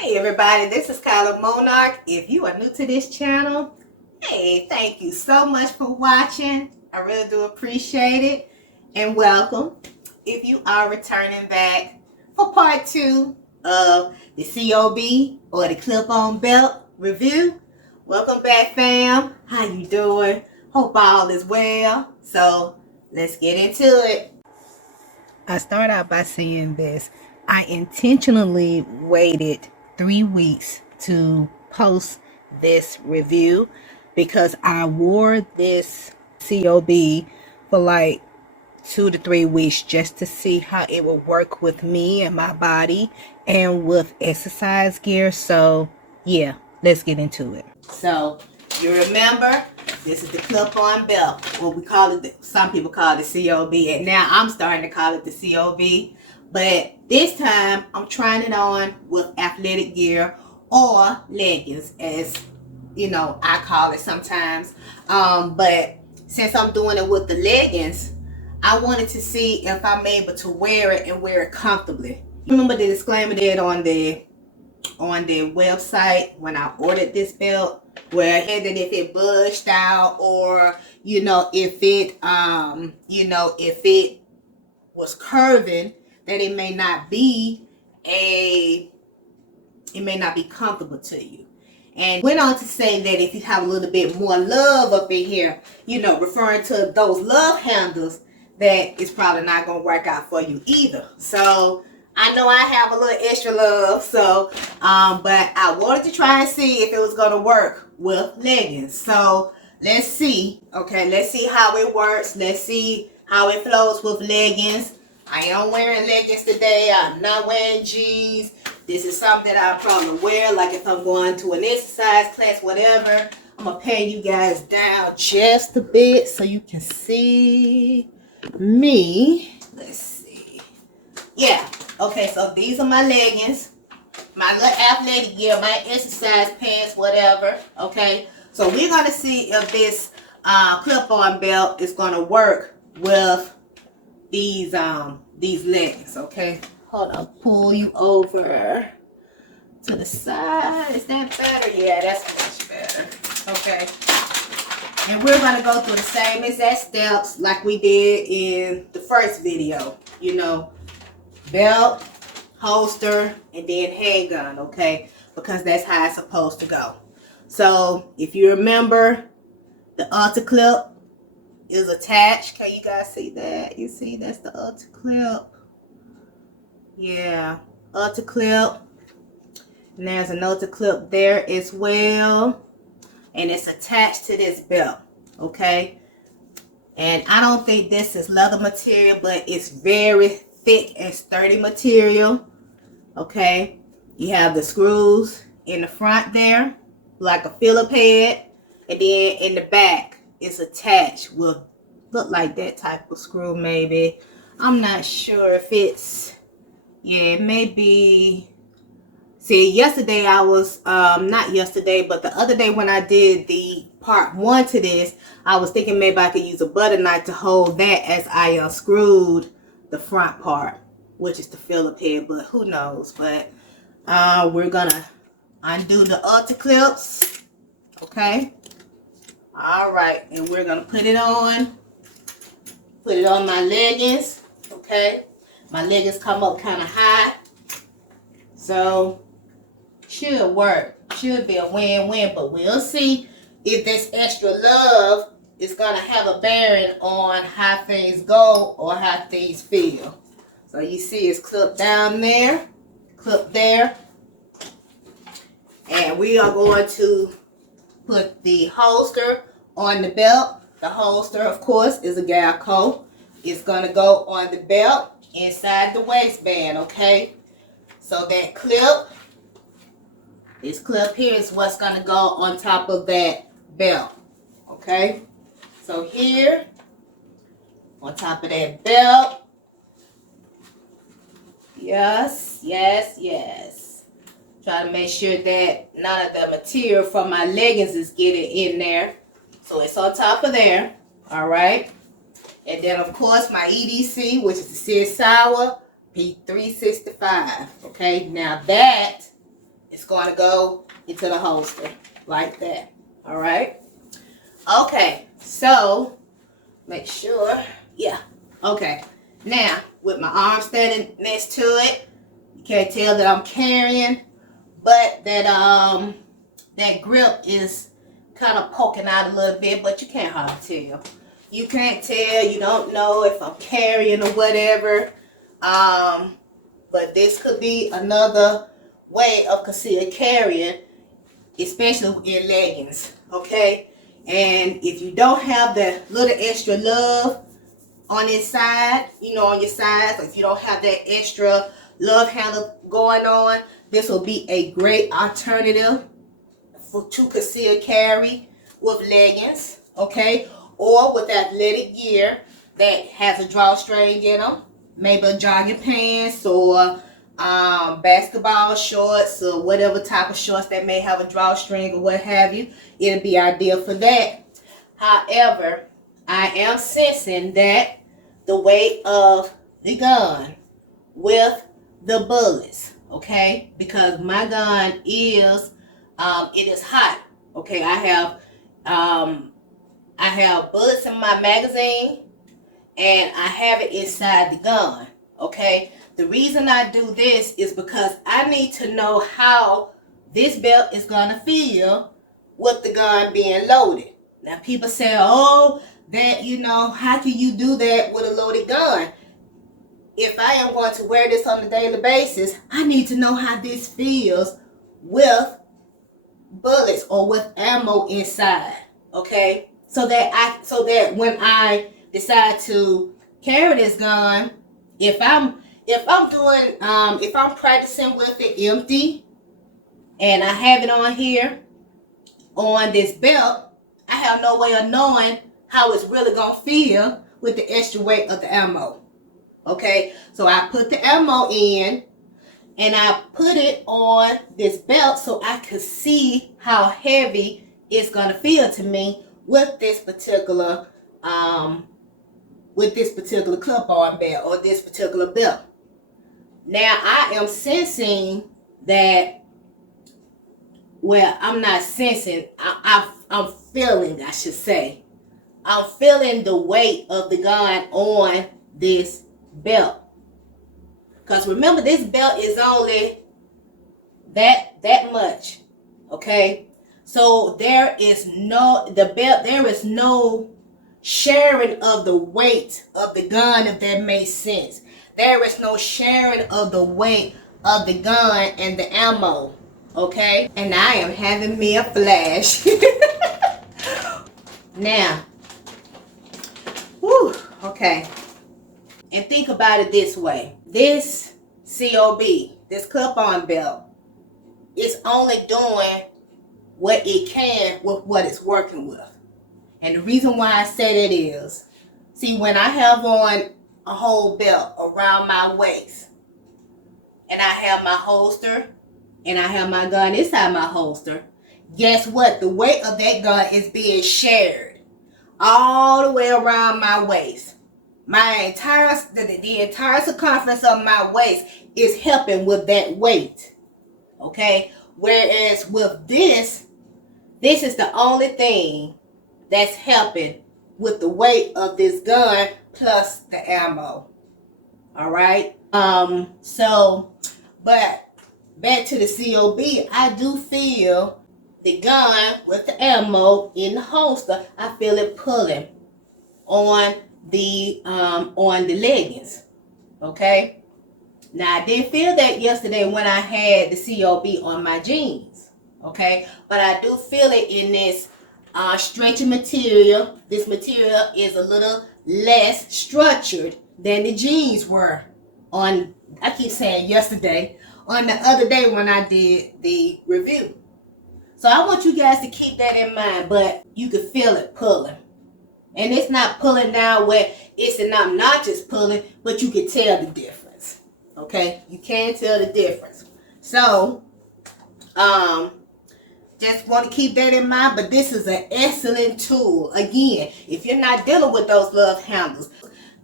Hey everybody, this is Kyla Monarch. If you are new to this channel, hey, thank you so much for watching. I really do appreciate it. And welcome. If you are returning back for part 2 of the C.O.B or the clip-on belt review, welcome back, fam. How you doing? Hope all is well. So let's get into it. I start out by saying this. I intentionally waited 3 weeks to post this review because I wore this C.O.B for like 2 to 3 weeks just to see how it would work with me and my body and with exercise gear. So yeah, let's get into it. So you remember, this is the clip-on belt. What we call it, some people call it C.O.B, and now I'm starting to call it the C.O.B. But this time, I'm trying it on with athletic gear or leggings, as you know, I call it sometimes. But since I'm doing it with the leggings, I wanted to see if I'm able to wear it and wear it comfortably. Remember the disclaimer there on the website when I ordered this belt, where I had that if it budged out, or if it was curving, that it may not be comfortable to you. And went on to say that if you have a little bit more love up in here, referring to those love handles, that it's probably not going to work out for you either. So I know I have a little extra love, so but I wanted to try and see if it was going to work with leggings. So let's see. Okay, let's see how it works. Let's see how it flows with leggings. I am wearing leggings today. I'm not wearing jeans. This is something that I'll probably wear, like if I'm going to an exercise class, whatever. I'm going to pan you guys down just a bit so you can see me. Let's see. Yeah. Okay, so these are my leggings, my little athletic gear, my exercise pants, whatever. Okay, so we're going to see if this clip-on belt is going to work with these leggings. Okay, hold on, pull you over to the side. Is that better? Yeah, that's much better. Okay, and we're going to go through the same exact steps like we did in the first video. Belt, holster, and then handgun, okay? Because that's how it's supposed to go. So if you remember, the Ultra clip is attached. Can you guys see that? You see that's the Ultra clip. Yeah, Ultra clip. And there's an Ultra clip there as well. And it's attached to this belt, okay? And I don't think this is leather material, but it's very thick and sturdy material. Okay, you have the screws in the front there like a Phillip head, and then in the back it's attached with look like that type of screw. Maybe, I'm not sure if it's, yeah, it may be. See, yesterday I was not yesterday, but the other day when I did the part 1 to this, I was thinking maybe I could use a butter knife to hold that as I unscrewed the front part, which is the Phillip head, but who knows. But we're gonna undo the Ultra clips. Okay, all right, and we're gonna put it on my leggings. Okay, my leggings come up kind of high, so should work, should be a win-win. But we'll see if this extra love is gonna have a bearing on how things go or how things feel. So you see it's clipped down there, clipped there. And we are going to put the holster on the belt. The holster, of course, is a Galco. It's going to go on the belt inside the waistband, okay? So that clip, this clip here is what's going to go on top of that belt, okay? So here, on top of that belt, yes, yes, yes. Try to make sure that none of the material from my leggings is getting in there. So it's on top of there, all right? And then, of course, my EDC, which is the Sid Sauer P365, okay? Now that is going to go into the holster like that. All right. Okay. So make sure. Yeah. Okay. Now with my arm standing next to it, you can't tell that I'm carrying, but that grip is kind of poking out a little bit, but you can't hardly tell. You can't tell. You don't know if I'm carrying or whatever. But this could be another way of concealed carrying, especially in leggings, okay? And if you don't have the little extra love on this side, you know, on your sides, if you don't have that extra love handle going on, this will be a great alternative to conceal carry with leggings, okay? Or with athletic gear that has a drawstring in them. Maybe a jogging pants or basketball shorts or whatever type of shorts that may have a drawstring or what have you. It'll be ideal for that. However, I am sensing that the weight of the gun with the bullets, okay? Because my gun is, it is hot, okay? I have bullets in my magazine, and I have it inside the gun, okay? The reason I do this is because I need to know how this belt is going to feel with the gun being loaded. Now, people say, oh, that, you know, how can you do that with a loaded gun? If I am going to wear this on a daily basis, I need to know how this feels with bullets or with ammo inside, okay? So that when I decide to carry this gun, if I'm practicing with it empty and I have it on here on this belt, I have no way of knowing how it's really gonna feel with the extra weight of the ammo. Okay, so I put the ammo in and I put it on this belt so I could see how heavy it's gonna feel to me with this particular clip-on belt or this particular belt. Now I am sensing that, well, I'm not sensing, I'm feeling, I should say. I'm feeling the weight of the gun on this belt. Because remember, this belt is only that much, okay? So there is no sharing of the weight of the gun, if that makes sense. There is no sharing of the weight of the gun and the ammo, okay? And I am having me a flash. Now, whew, okay. And think about it this way. This C.O.B, this clip-on belt, is only doing what it can with what it's working with. And the reason why I say that is, see, when I have on a whole belt around my waist, and I have my holster, and I have my gun inside my holster, guess what? The weight of that gun is being shared all the way around my waist. The entire circumference of my waist is helping with that weight, okay? Whereas with this is the only thing that's helping with the weight of this gun plus the ammo. All right. But back to the C.O.B, I do feel the gun with the ammo in the holster. I feel it pulling on the leggings. Okay. Now I didn't feel that yesterday when I had the C.O.B on my jeans. Okay, but I do feel it in this stretchy material. This material is a little less structured than the jeans were on, I keep saying yesterday, on the other day when I did the review. So I want you guys to keep that in mind, but you can feel it pulling. And it's not pulling down where it's an obnoxious pulling, but you can tell the difference. Okay, you can tell the difference. So, just want to keep that in mind, but this is an excellent tool. Again, if you're not dealing with those love handles,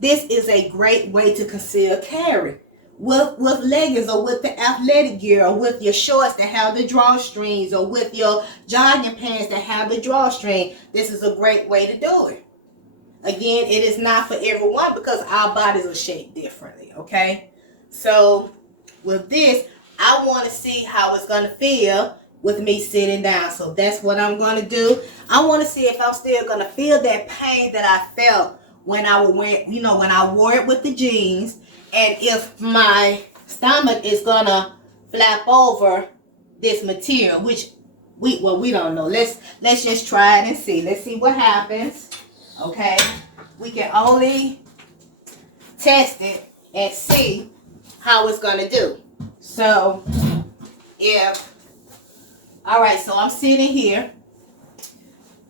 this is a great way to conceal carry with leggings, or with the athletic gear, or with your shorts that have the drawstrings, or with your jogging pants that have the drawstring. This is a great way to do it. Again, it is not for everyone because our bodies are shaped differently, okay? So with this, I want to see how it's going to feel with me sitting down. So that's what I'm going to do. I want to see if I'm still going to feel that pain that I felt when I would wear, when I wore it with the jeans, and if my stomach is going to flap over this material, which we don't know. Let's just try it and see. Let's see what happens. Okay, we can only test it and see how it's gonna do. So all right, so I'm sitting here.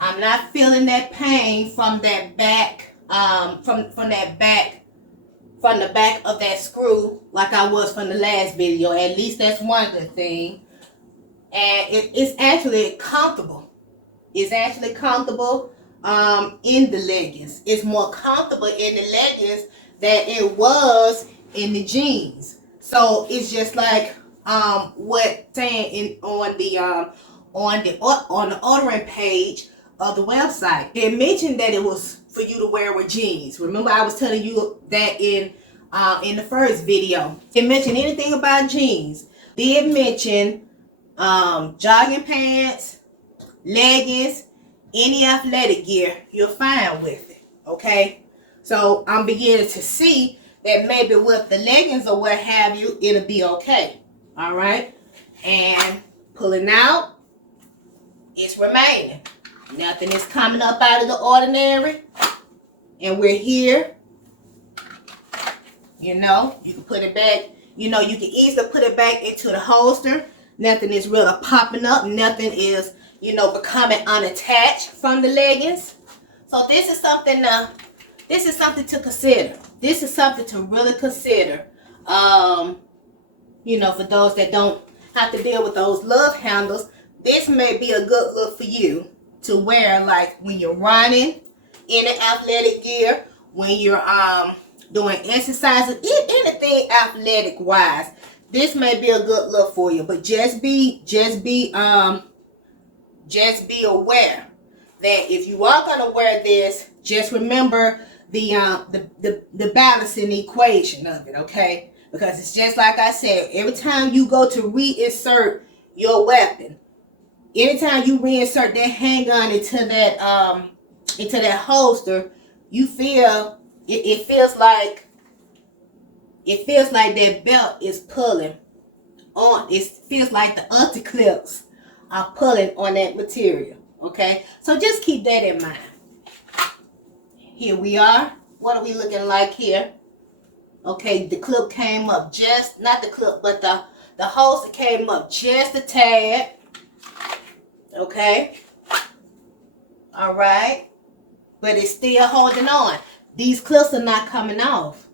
I'm not feeling that pain from that back, from the back of that screw like I was from the last video. At least that's one good thing. And it's actually comfortable. It's actually comfortable in the leggings. It's more comfortable in the leggings than it was in the jeans. So it's just like what saying on the ordering page of the website. It mentioned that it was for you to wear with jeans. Remember, I was telling you that in the first video. It mentioned anything about jeans. Did mention jogging pants, leggings, any athletic gear, you're fine with it. Okay, so I'm beginning to see that maybe with the leggings or what have you, it'll be okay. All right, and pulling out, it's remaining. Nothing is coming up out of the ordinary, and we're here. You can put it back. You can easily put it back into the holster. Nothing is really popping up. Nothing is, becoming unattached from the leggings. So this is something to consider. This is something to really consider. For those that don't have to deal with those love handles, this may be a good look for you to wear, like when you're running in an athletic gear, when you're doing exercises, anything athletic wise. This may be a good look for you, but just be aware that if you are gonna wear this, just remember the balancing equation of it, okay? Because it's just like I said, every time you go to reinsert your weapon, anytime you reinsert that handgun into that holster, you feel it feels like that belt is pulling on. It feels like the anti-clips are pulling on that material. Okay, so just keep that in mind. Here we are. What are we looking like here? Okay, the clip came up just, not the clip, but the holster came up just a tad. Okay, all right, but it's still holding on. These clips are not coming off,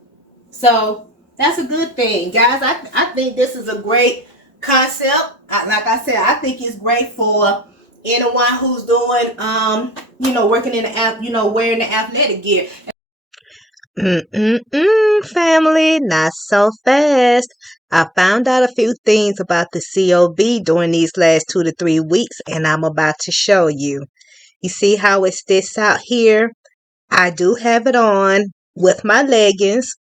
so that's a good thing, guys. I think this is a great concept. Like I said, I think it's great for anyone who's doing working in the wearing the athletic gear. Family, not so fast. I found out a few things about the C.O.B during these last 2 to 3 weeks, and I'm about to show you. You see how it sticks out here? I do have it on with my leggings.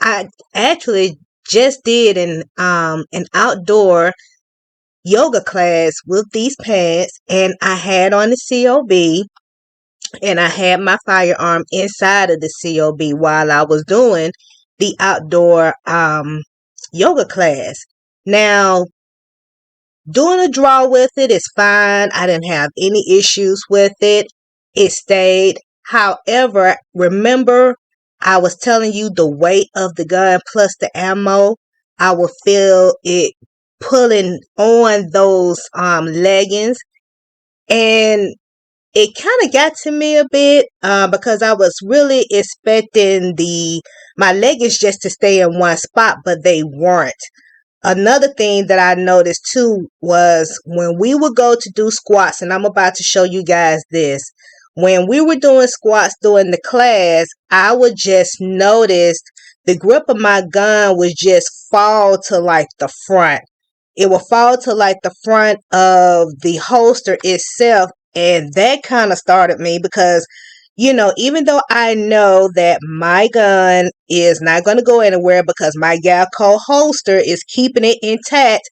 I actually just did an outdoor yoga class with these pants, and I had on the C.O.B, and I had my firearm inside of the C.O.B while I was doing the outdoor yoga class. Now, doing a draw with it is fine. I didn't have any issues with it. It stayed. However, remember, I was telling you the weight of the gun plus the ammo, I will feel it pulling on those leggings. And it kind of got to me a bit because I was really expecting my leggings just to stay in one spot, but they weren't. Another thing that I noticed too was when we would go to do squats, and I'm about to show you guys this. When we were doing squats during the class, I would just notice the grip of my gun would just fall to like the front. It will fall to like the front of the holster itself. And that kind of started me because, even though I know that my gun is not going to go anywhere because my Galco holster is keeping it intact,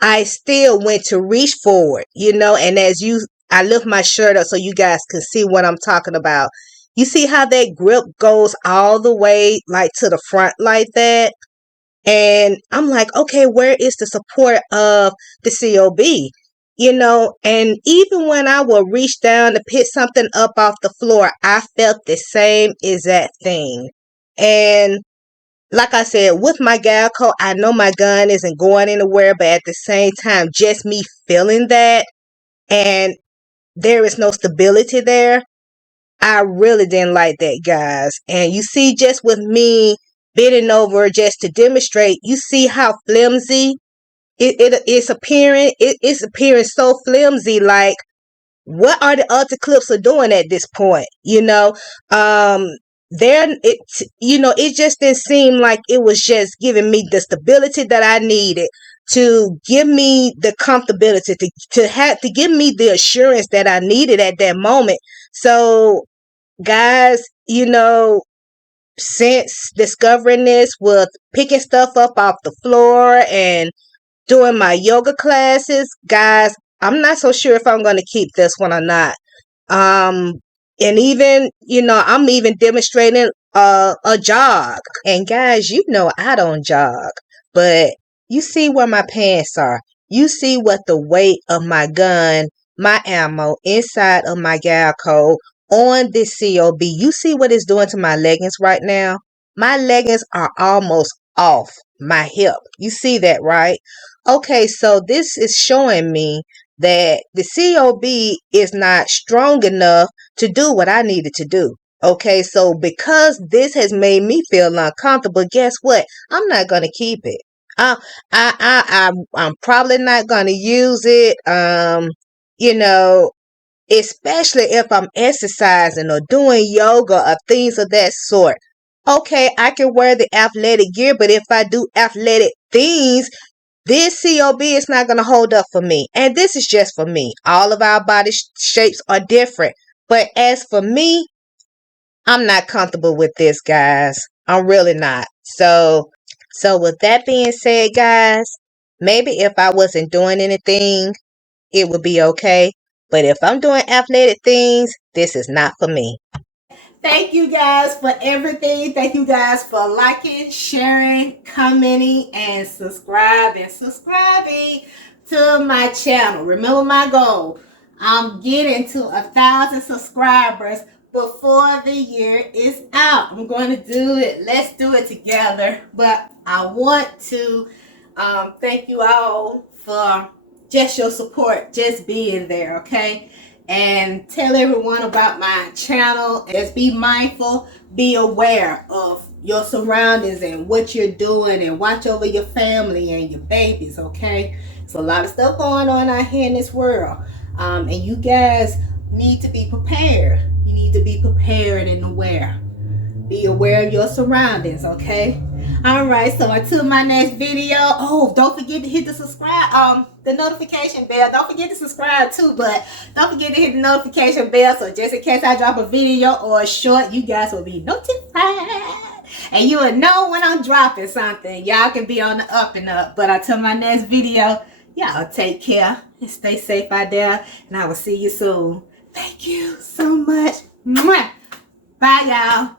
I still went to reach forward, and I lift my shirt up so you guys can see what I'm talking about. You see how that grip goes all the way like to the front like that? And I'm like, okay, where is the support of the C.O.B? And even when I would reach down to pick something up off the floor, I felt the same exact thing. And like I said, with my Galco, I know my gun isn't going anywhere, but at the same time, just me feeling that and there is no stability there, I really didn't like that, guys. And you see, just with me bending over just to demonstrate, you see how flimsy it's appearing so flimsy. Like, what are the other clips are doing at this point? It just didn't seem like it was just giving me the stability that I needed to give me the comfortability to give me the assurance that I needed at that moment. So, guys, since discovering this with picking stuff up off the floor and doing my yoga classes, guys, I'm not so sure if I'm going to keep this one or not. Um, and even, I'm even demonstrating a jog. And guys, I don't jog, but you see where my pants are. You see what the weight of my gun, my ammo inside of my Galco on this C.O.B. You see what it's doing to my leggings right now? My leggings are almost off my hip. You see that, right? Okay, so this is showing me that the C.O.B. is not strong enough to do what I needed to do. Okay, so because this has made me feel uncomfortable, guess what? I'm not gonna keep it. I'm probably not gonna use it. You know, especially if I'm exercising or doing yoga or things of that sort. Okay, I can wear the athletic gear, but if I do athletic things, this C.O.B. is not going to hold up for me. And this is just for me. All of our body shapes are different. But as for me, I'm not comfortable with this, guys. I'm really not. So with that being said, guys, maybe if I wasn't doing anything, it would be okay. But if I'm doing athletic things, this is not for me. Thank you guys for everything. Thank you guys for liking, sharing, commenting, and subscribing to my channel. Remember my goal. I'm getting to 1,000 subscribers before the year is out. I'm going to do it. Let's do it together. But I want to thank you all for just your support, just being there, okay? And tell everyone about my channel. Just be mindful, be aware of your surroundings and what you're doing, and watch over your family and your babies, okay? There's a lot of stuff going on out here in this world, and you guys need to be prepared. You need to be prepared and aware. Be aware of your surroundings, okay? All right, so until my next video. Oh, don't forget to hit the subscribe, the notification bell. Don't forget to subscribe too, but don't forget to hit the notification bell, so just in case I drop a video or a short, you guys will be notified and you will know when I'm dropping something. Y'all can be on the up and up. But until my next video, y'all take care and stay safe out there, and I will see you soon. Thank you so much. Bye, y'all.